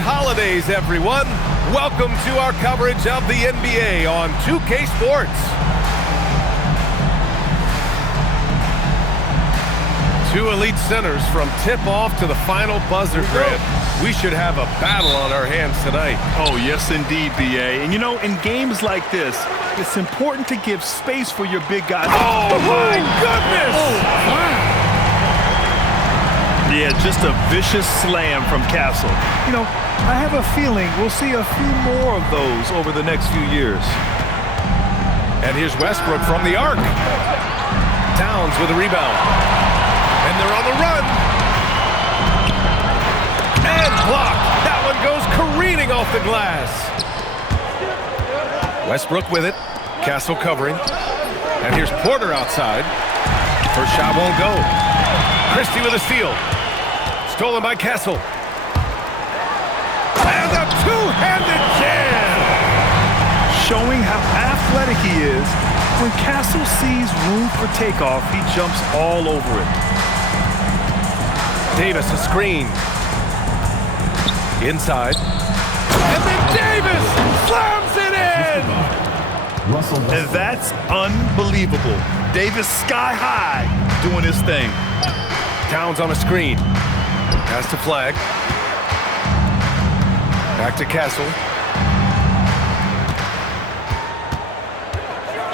holidays, everyone. Welcome to our coverage of the NBA on 2K Sports. Two elite centers from tip-off to the final buzzer, Grant. We should have a battle on our hands tonight. Oh, yes, indeed, B.A. And, you know, in games like this, it's important to give space for your big guys. Oh, my goodness! Oh, wow. Yeah, just a vicious slam from Castle. You know, I have a feeling we'll see a few more of those over the next few years. And here's Westbrook from the arc. Towns with a rebound. And they're on the run. And blocked. That one goes careening off the glass. Westbrook with it. Castle covering. And here's Porter outside. First shot won't go. Christie with a steal. Stolen by Castle. And a two-handed jam! Showing how athletic he is, when Castle sees room for takeoff, he jumps all over it. Davis a screen. Inside. And then Davis slams it in! And that's unbelievable. Davis sky high doing his thing. Towns on a screen. Pass to Flag. Back to Castle.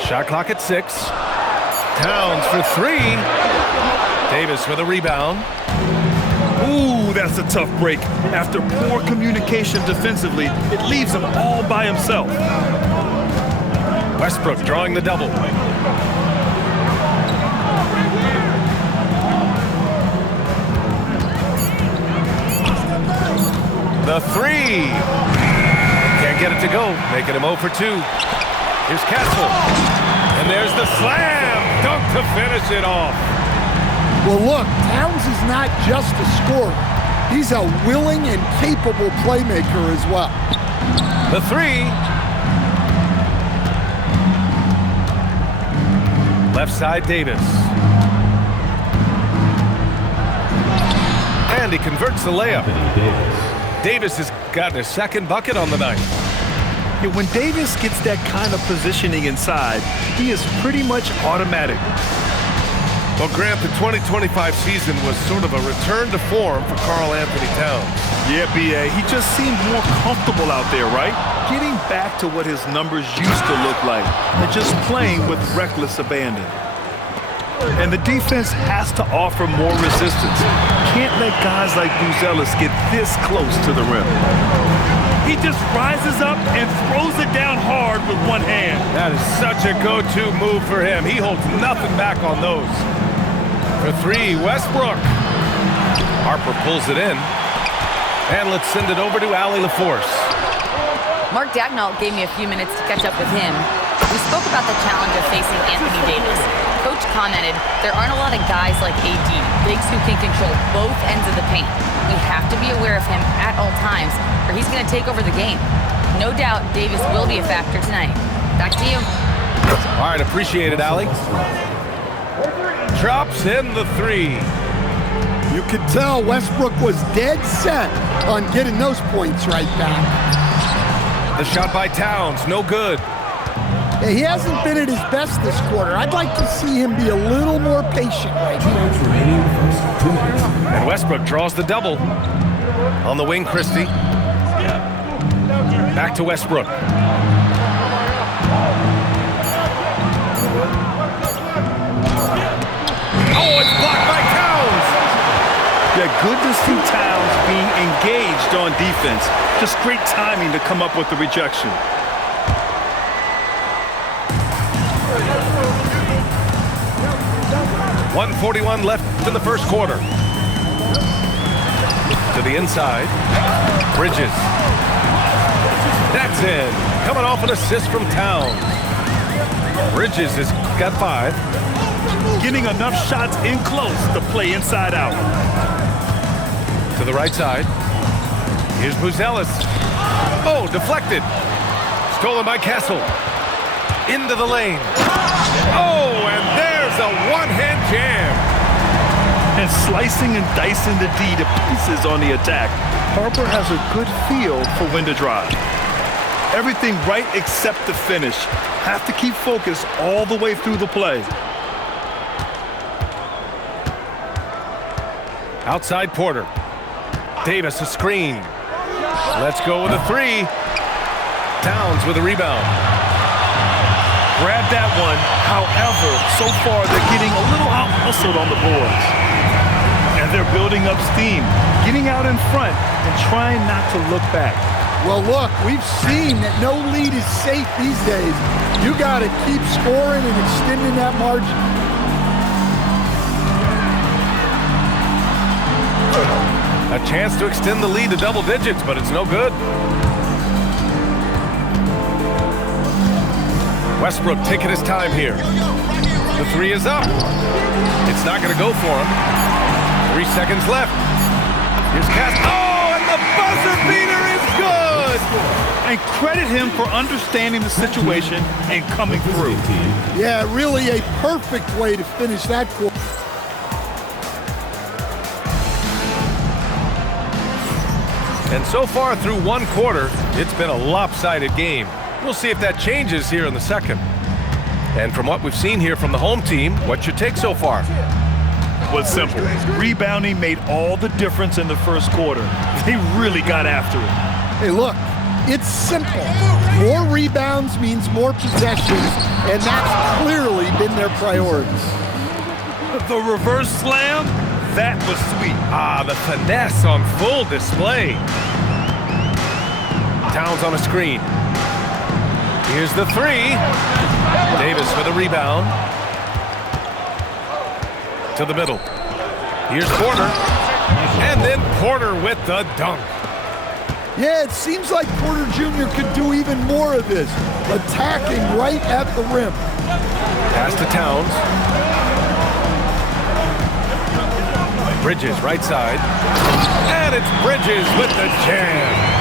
Shot clock at 6. Towns for 3. Davis with a rebound. Ooh, that's a tough break. After poor communication defensively, it leaves him all by himself. Westbrook drawing the double. The 3. Can't get it to go. Making him 0 for 2. Here's Castle. And there's the slam. Dunk to finish it off. Well, look, Towns is not just a scorer. He's a willing and capable playmaker as well. The 3. Left side, Davis. And he converts the layup. Davis has gotten his second bucket on the night. Yeah, when Davis gets that kind of positioning inside, he is pretty much automatic. Well, Grant, the 2025 season was sort of a return to form for Karl Anthony Towns. Yeah, B.A., he just seemed more comfortable out there, right? Getting back to what his numbers used to look like and just playing with reckless abandon. And the defense has to offer more resistance. Can't let guys like Buzelis get this close to the rim. He just rises up and throws it down hard with one hand. That is such a go-to move for him. He holds nothing back on those. For 3, Westbrook. Harper pulls it in. And let's send it over to Allie LaForce. Mark Dagnall gave me a few minutes to catch up with him. We spoke about the challenge of facing Anthony Davis. Coach commented, there aren't a lot of guys like AD, bigs who can control both ends of the paint. We have to be aware of him at all times, or he's going to take over the game. No doubt Davis will be a factor tonight. Back to you. All right, appreciate it, Allie. Drops in the 3. You could tell Westbrook was dead set on getting those points right back. The shot by Towns, no good. Yeah, he hasn't been at his best this quarter. I'd like to see him be a little more patient right now. And Westbrook draws the double. On the wing, Christie. Back to Westbrook. Oh, it's blocked by Towns! Yeah, good to see Towns being engaged on defense. Just great timing to come up with the rejection. .141 left in the first quarter. To the inside. Bridges. That's in. Coming off an assist from Towns. Bridges has got 5. Getting enough shots in close to play inside out. To the right side. Here's Buzelis. Oh, deflected. Stolen by Castle. Into the lane. Oh, and there's a one-hand jam. and slicing and dicing the D to pieces on the attack. Harper has a good feel for when to drive. Everything right except the finish. Have to keep focus all the way through the play. Outside Porter. Davis a screen. Let's go with a three. Towns with a rebound. Grab that one. However, so far they're getting a little out-hustled on the boards. And they're building up steam, getting out in front and trying not to look back. Well, look, we've seen that no lead is safe these days. You got to keep scoring and extending that margin. A chance to extend the lead to double digits, but it's no good. Westbrook taking his time here. The three is up. It's not going to go for him. 3 seconds left. Here's Cast. Oh, and the buzzer beater is good! And credit him for understanding the situation and coming through. Yeah, really a perfect way to finish that quarter. And so far through one quarter, it's been a lopsided game. We'll see if that changes here in the second. And from what we've seen here from the home team, what's your take so far? Was simple. Rebounding made all the difference in the first quarter. They really got after it. Hey, look, it's simple. More rebounds means more possessions, and that's clearly been their priorities. The reverse slam, that was sweet. Ah, the finesse on full display. Towns on a screen. Here's the three. Davis with a rebound. To the middle. Here's Porter. And then Porter with the dunk. Yeah, it seems like Porter Jr. could do even more of this, attacking right at the rim. Pass to Towns. Bridges right side. And it's Bridges with the jam.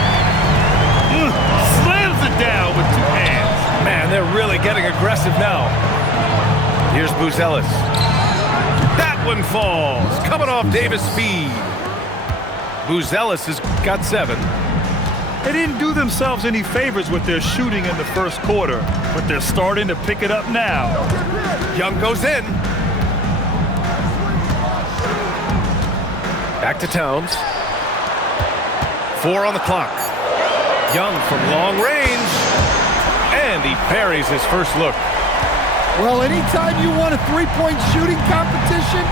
Slams it down with 2 hands. Man, they're really getting aggressive now. Here's Buzelis. That one falls. Coming off Davis' speed. Buzelis has got 7. They didn't do themselves any favors with their shooting in the first quarter, but they're starting to pick it up now. Young goes in. Back to Towns. 4 on the clock. Young from long range. And he buries his first look. Well, anytime you want a three-point shooting competition,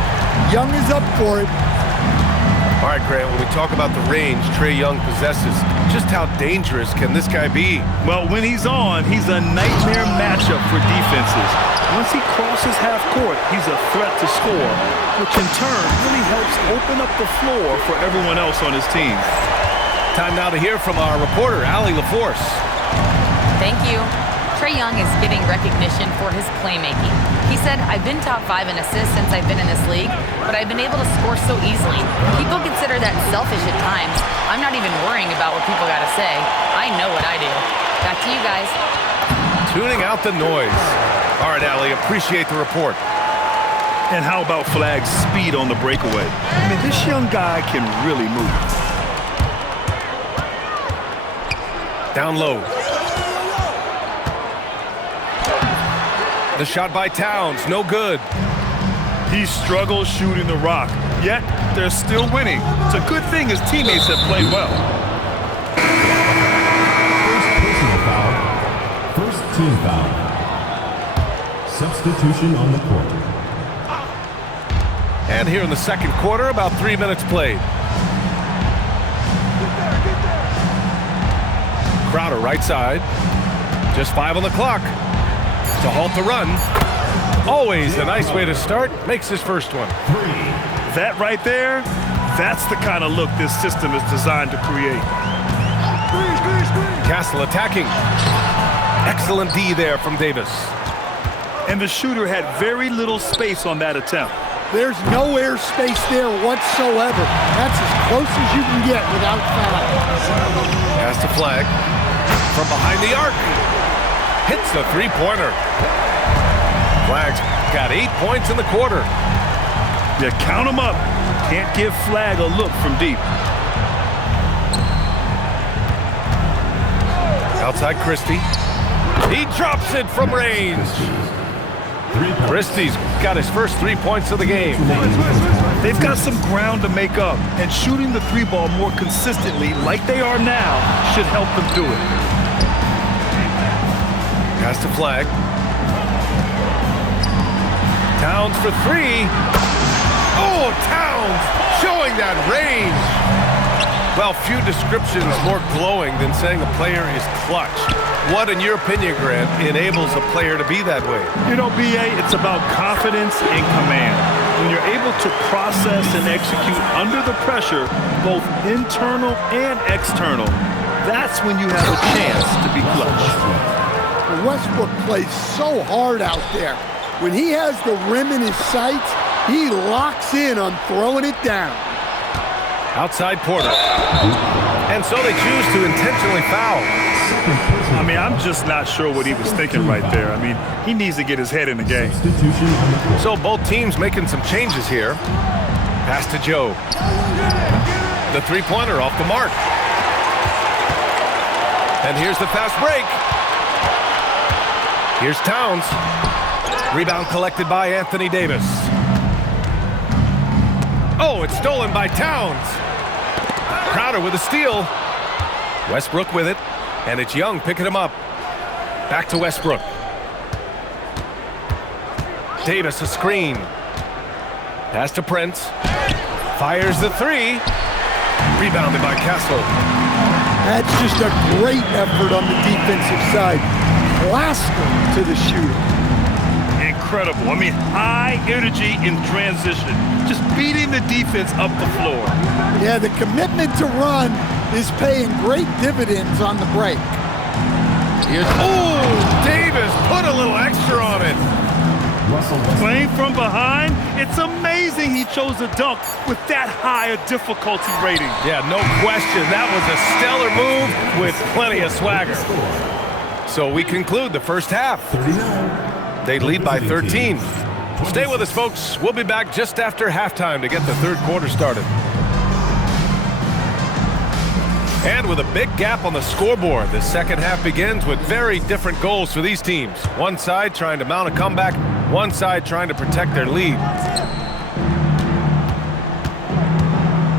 Young is up for it. All right, Grant, when we talk about the range Trae Young possesses, just how dangerous can this guy be? Well, when he's on, he's a nightmare matchup for defenses. Once he crosses half court, he's a threat to score, which in turn really helps open up the floor for everyone else on his team. Time now to hear from our reporter, Allie LaForce. Thank you. Trae Young is getting recognition for his playmaking. He said, "I've been top 5 in assists since I've been in this league, but I've been able to score so easily. People consider that selfish at times. I'm not even worrying about what people got to say. I know what I do." Back to you guys. Tuning out the noise. All right, Allie, appreciate the report. And how about Flag's speed on the breakaway? I mean, this young guy can really move. Down low. The shot by Towns, no good. He struggles shooting the rock, yet they're still winning. It's a good thing his teammates have played well. First team foul. Substitution on the court. And here in the second quarter, about 3 minutes played. Crowder right side. Just 5 on the clock. To halt the run. Always a nice way to start. Makes his first one. That right there, that's the kind of look this system is designed to create. Castle attacking. Excellent D there from Davis. And the shooter had very little space on that attempt. There's no air space there whatsoever. That's as close as you can get without foul. Pass to Flag. From behind the arc. Hits the three-pointer. Flag's got 8 points in the quarter. Yeah, count them up. Can't give Flag a look from deep. Outside Christie. He drops it from range. Christie's got his first 3 points of the game. They've got some ground to make up, and shooting the three ball more consistently like they are now should help them do it. Pass to Flag. Towns for three. Oh, Towns showing that range. Well, few descriptions more glowing than saying a player is clutch. What, in your opinion, Grant, enables a player to be that way? You know, B.A., it's about confidence and command. When you're able to process and execute under the pressure, both internal and external, that's when you have a chance to be clutch. Westbrook plays so hard out there. When he has the rim in his sights, he locks in on throwing it down. Outside Porter. And so they choose to intentionally foul. I mean, I'm just not sure what he was thinking right there. I mean, he needs to get his head in the game. So both teams making some changes here. Pass to Joe. The three-pointer off the mark. And here's the fast break. Here's Towns. Rebound collected by Anthony Davis. Oh, it's stolen by Towns. Crowder with a steal. Westbrook with it. And it's Young picking him up. Back to Westbrook. Davis a screen. Pass to Prince. Fires the three. Rebounded by Castle. That's just a great effort on the defensive side. Plastered to the shooter. Incredible. I mean, high energy in transition. Just beating the defense up the floor. Yeah, the commitment to run is paying great dividends on the break. Oh, Davis put a little extra on it. Playing from behind, it's amazing he chose a dunk with that high a difficulty rating. Yeah, no question. That was a stellar move with plenty of swagger. So we conclude the first half. They lead by 13. Stay with us, folks. We'll be back just after halftime to get the third quarter started. And with a big gap on the scoreboard, the second half begins with very different goals for these teams. One side trying to mount a comeback, one side trying to protect their lead.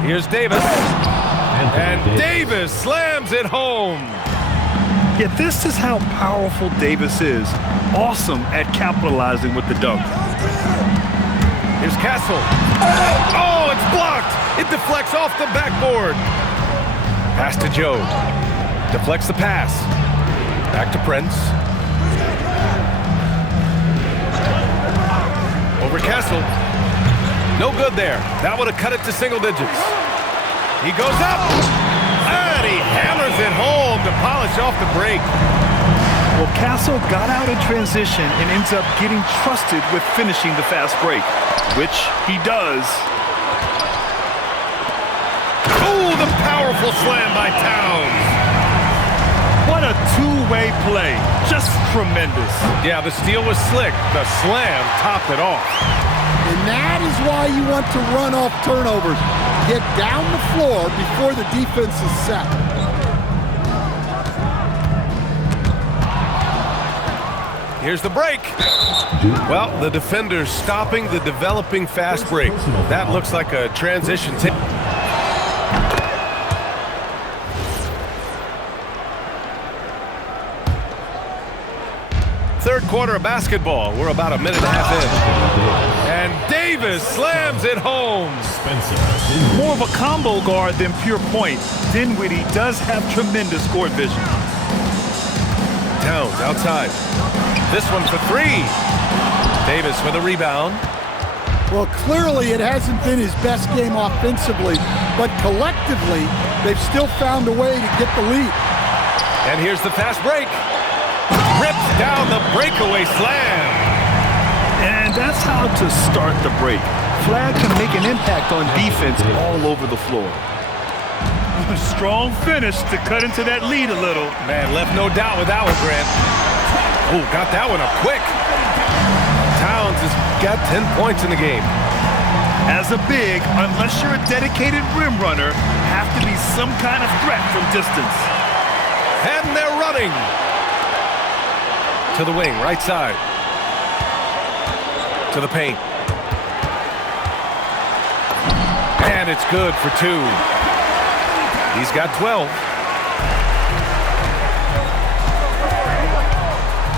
Here's Davis. And Davis slams it home. Yet this is how powerful Davis is. Awesome at capitalizing with the dunk. Here's Castle. Oh, it's blocked. It deflects off the backboard. Pass to Joe. Deflects the pass. Back to Prince. Over Castle. No good there. That would have cut it to single digits. He goes up. And he hammers it home to polish off the break. Well, Castle got out in transition and ends up getting trusted with finishing the fast break, which he does. Oh, the powerful slam by Towns. What a two-way play. Just tremendous. Yeah, the steal was slick. The slam topped it off. And that is why you want to run off turnovers. Get down the floor before the defense is set. Here's the break. Well, the defender's stopping the developing fast break. That looks like a transition. Third quarter of basketball. We're about a minute and a half in. And Davis slams it home. More of a combo guard than pure point. Dinwiddie does have tremendous court vision. Towns outside. This one for three. Davis with a rebound. Well, clearly it hasn't been his best game offensively, but collectively, they've still found a way to get the lead. And here's the fast break. Rips down the breakaway slam. And that's how to start the break. Flag can make an impact on defense all over the floor. Strong finish to cut into that lead a little. Man, left no doubt with that one, Grant. Oh, got that one up quick. Towns has got 10 points in the game. As a big, unless you're a dedicated rim runner, have to be some kind of threat from distance. And they're running. To the wing, right side. To the paint. And it's good for 2. He's got 12.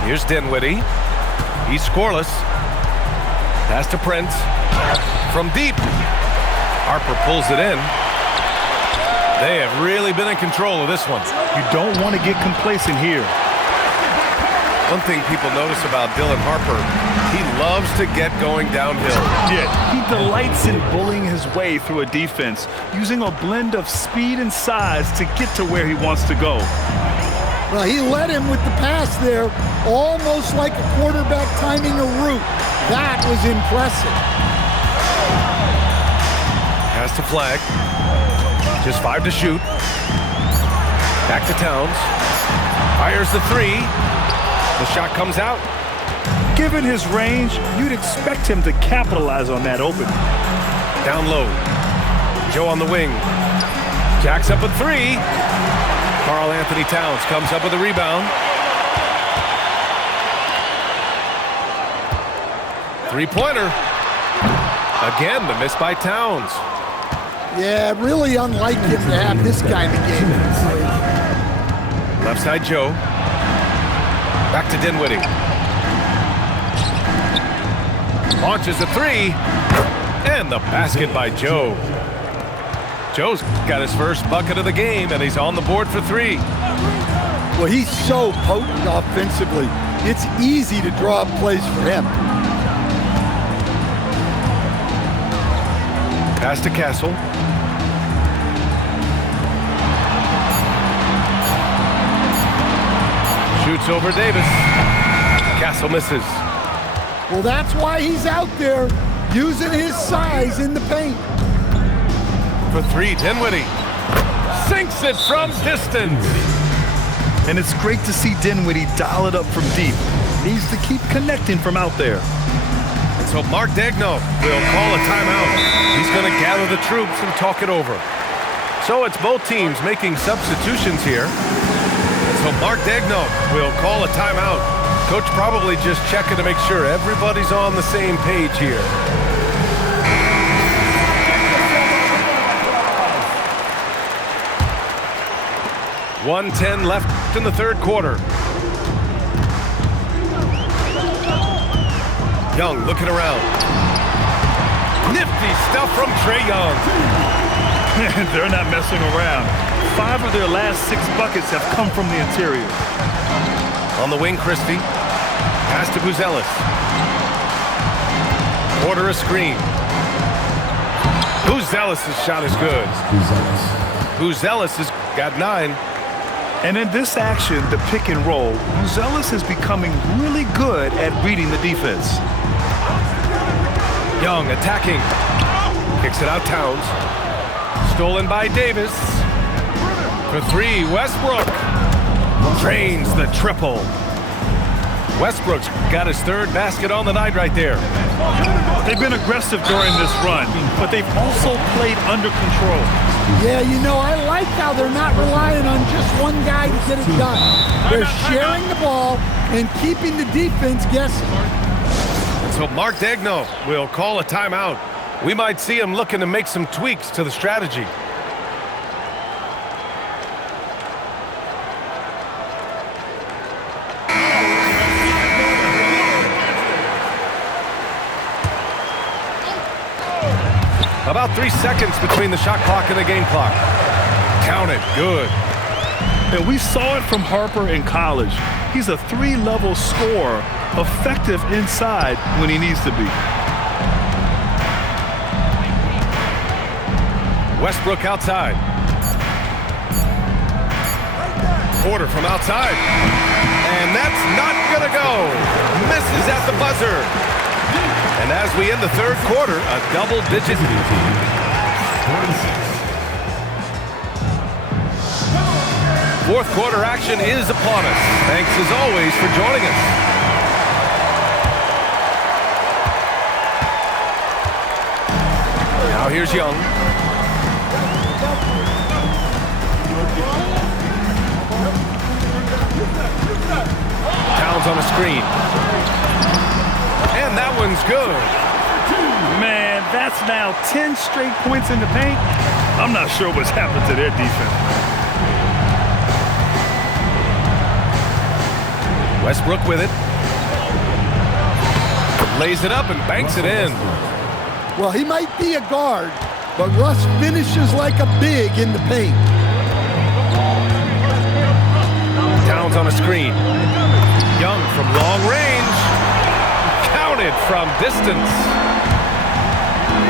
Here's Dinwiddie. He's scoreless. Pass to Prince. From deep. Harper pulls it in. They have really been in control of this one. You don't want to get complacent here. One thing people notice about Dylan Harper, he loves to get going downhill. Yeah, he delights in bullying his way through a defense, using a blend of speed and size to get to where he wants to go. Well, he led him with the pass there, almost like a quarterback timing a route. That was impressive. Pass to Flag. Just 5 to shoot. Back to Towns. Fires the 3. The shot comes out. Given his range, you'd expect him to capitalize on that opening. Down low. Joe on the wing. Jacks up a 3. Karl Anthony Towns comes up with a rebound. 3-pointer. Again, the miss by Towns. Yeah, really unlike him to have this kind of game. Left side Joe. Back to Dinwiddie. Launches a 3. And the basket by Joe. Joe's got his first bucket of the game, and he's on the board for 3. Well, he's so potent offensively. It's easy to draw up plays for him. Pass to Castle. Shoots over Davis. Castle misses. Well, that's why he's out there, using his size in the paint. For 3, Dinwiddie. Sinks it from distance. And it's great to see Dinwiddie dial it up from deep. Needs to keep connecting from out there. So Mark Daigneault will call a timeout. He's going to gather the troops and talk it over. So it's both teams making substitutions here. So Mark Daigneault will call a timeout. Coach probably just checking to make sure everybody's on the same page here. .110 left in the third quarter. Young looking around. Nifty stuff from Trae Young. They're not messing around. 5 of their last 6 buckets have come from the interior. On the wing, Christie. Pass to Buzelis. Order a screen. Buzelis' shot is good. Buzelis has got 9. And in this action, the pick and roll, Buzelis is becoming really good at reading the defense. Young attacking. Kicks it out Towns. Stolen by Davis. For 3, Westbrook. Drains the triple. Westbrook's got his 3rd basket on the night right there. They've been aggressive during this run, but they've also played under control. Yeah, you know, I like how they're not relying on just one guy to get it done. They're sharing the ball and keeping the defense guessing. So Mark Daigneault will call a timeout. We might see him looking to make some tweaks to the strategy. About 3 seconds between the shot clock and the game clock. Counted. Good. And we saw it from Harper in college. He's a 3-level scorer, effective inside when he needs to be. Westbrook outside. Porter from outside. And that's not going to go. Misses at the buzzer. And as we end the third quarter, a double-digit. Fourth quarter action is upon us. Thanks as always for joining us. Now here's Young. Towns on a screen. And that one's good. Man, that's now 10 straight points in the paint. I'm not sure what's happened to their defense. Westbrook with it. Lays it up and banks it in. Well, he might be a guard, but Russ finishes like a big in the paint. Towns on a screen. Young from long range. Counted from distance.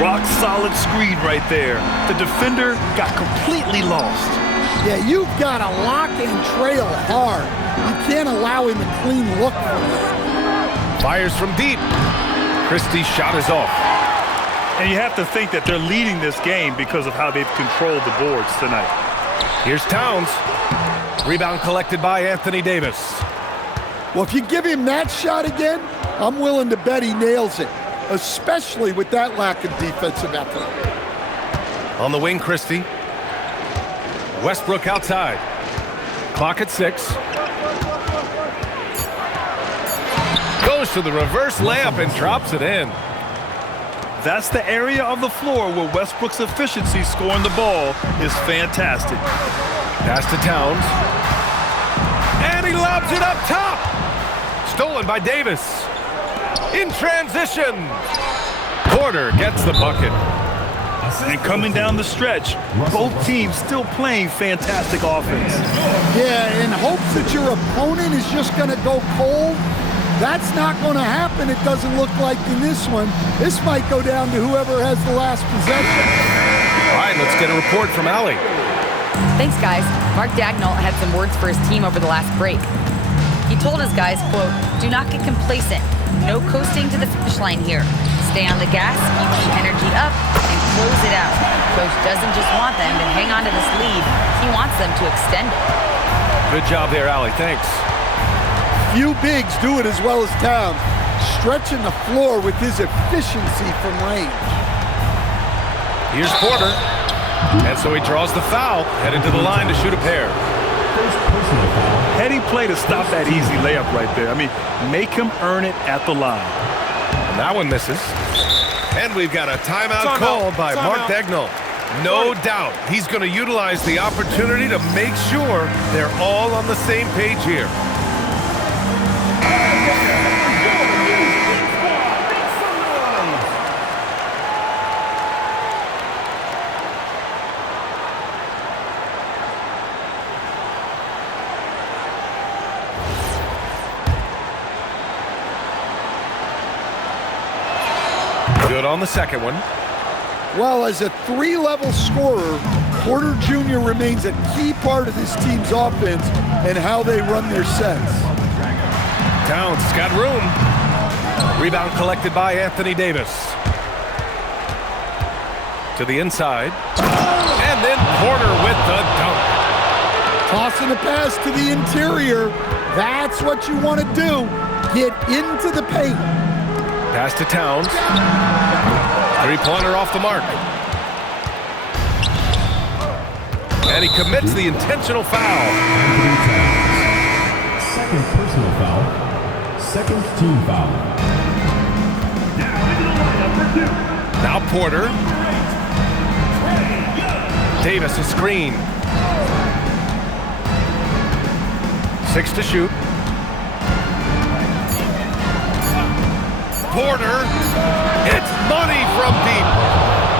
Rock solid screen right there. The defender got completely lost. Yeah, you've got to lock and trail hard. You can't allow him a clean look for that. Fires from deep. Christie's shot is off. And you have to think that they're leading this game because of how they've controlled the boards tonight. Here's Towns. Rebound collected by Anthony Davis. Well, if you give him that shot again, I'm willing to bet he nails it, especially with that lack of defensive effort. On the wing, Christie. Westbrook outside. Clock at 6. Goes to the reverse layup and drops it in. That's the area of the floor where Westbrook's efficiency scoring the ball is fantastic. Pass to Towns. And he lobs it up top. Stolen by Davis. In transition. Porter gets the bucket. And coming down the stretch, both teams still playing fantastic offense. Yeah, in hopes that your opponent is just going to go cold, that's not going to happen, it doesn't look like in this one. This might go down to whoever has the last possession. All right, let's get a report from Allie. Thanks, guys. Mark Dagnall had some words for his team over the last break. He told his guys, quote, "Do not get complacent. No coasting to the finish line here. Stay on the gas, keep the energy up, and close it out. Coach doesn't just want them to hang on to this lead. He wants them to extend it." Good job there, Allie. Thanks. Few bigs do it as well as Towns, stretching the floor with his efficiency from range. Here's Porter. And so he draws the foul, headed to the line to shoot a pair. First personal foul. Heady play to stop that easy layup right there. I mean, make him earn it at the line. And that one misses. And we've got a timeout called by Mark Dagnall. No doubt he's going to utilize the opportunity to make sure they're all on the same page here. Good on the second one. Well, as a three-level scorer, Porter Jr. remains a key part of this team's offense and how they run their sets. Towns has got room. Rebound collected by Anthony Davis. To the inside. And then Porter with the dunk. Tossing a pass to the interior. That's what you want to do. Get into the paint. Pass to Towns. Three-pointer off the mark. And he commits the intentional foul. Second personal foul. Second team foul. Now Porter. Davis a screen. 6 to shoot. Porter, it's money from deep.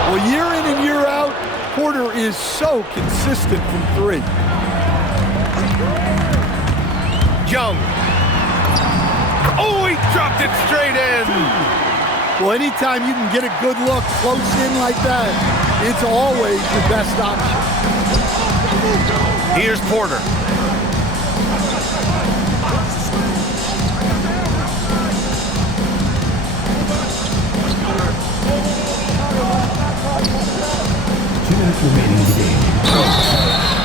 Well, year in and year out, Porter is so consistent from three. Young. Oh, he dropped it straight in. Well, anytime you can get a good look close in like that, it's always your best option. Here's Porter. Remaining in the game.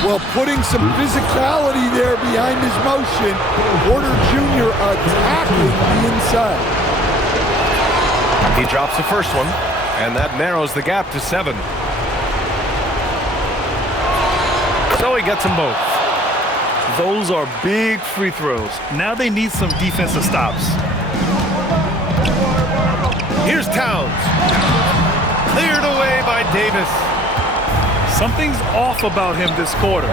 Well, putting some physicality there behind his motion, Porter Jr. attacking the inside. He drops the first one. And that narrows the gap to 7. So he gets them both. Those are big free throws. Now they need some defensive stops. Here's Towns. Cleared away by Davis. Something's off about him this quarter.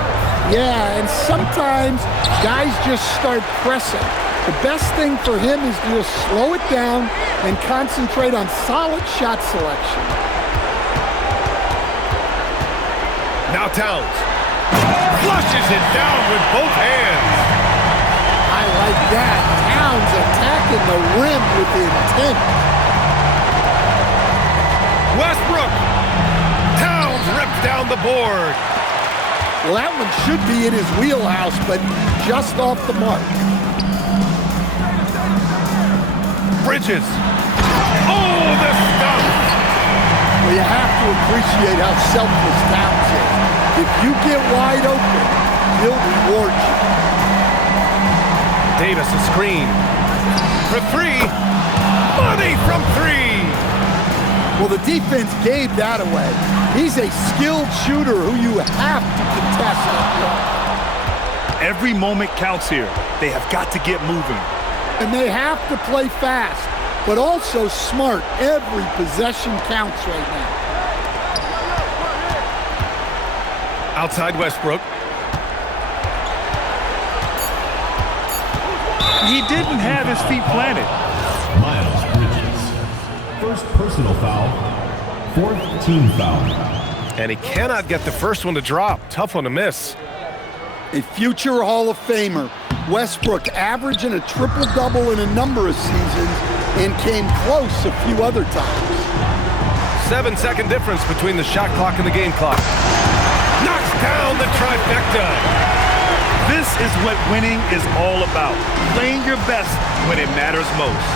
Yeah, and sometimes guys just start pressing. The best thing for him is to just slow it down and concentrate on solid shot selection. Now Towns. Flushes it down with both hands. I like that. Towns attacking the rim with intent. Westbrook. Towns rips down the board. Well, that one should be in his wheelhouse, but just off the mark. Bridges. Oh, the stuff. Well, you have to appreciate how selfless Towns is. If you get wide open, he'll reward you. Davis a screen. For 3. Money from 3. Well, the defense gave that away. He's a skilled shooter who you have to contest up. Every moment counts here. They have got to get moving. And they have to play fast, but also smart. Every possession counts right now. Outside Westbrook. He didn't have his feet planted. Miles Bridges. First personal foul. Fourth team foul. And he cannot get the first one to drop. Tough one to miss. A future Hall of Famer, Westbrook averaging a triple-double in a number of seasons and came close a few other times. 7-second difference between the shot clock and the game clock. Knocks down the trifecta. This is what winning is all about. Playing your best when it matters most.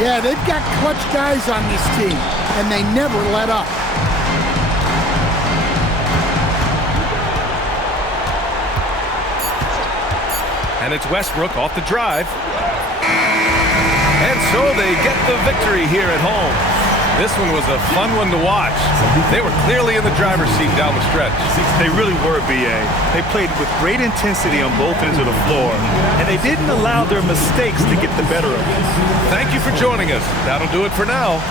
Yeah, they've got clutch guys on this team, and they never let up. And it's Westbrook off the drive. And so they get the victory here at home. This one was a fun one to watch. They were clearly in the driver's seat down the stretch. They really were, B.A. They played with great intensity on both ends of the floor, and they didn't allow their mistakes to get the better of them. Thank you for joining us. That'll do it for now.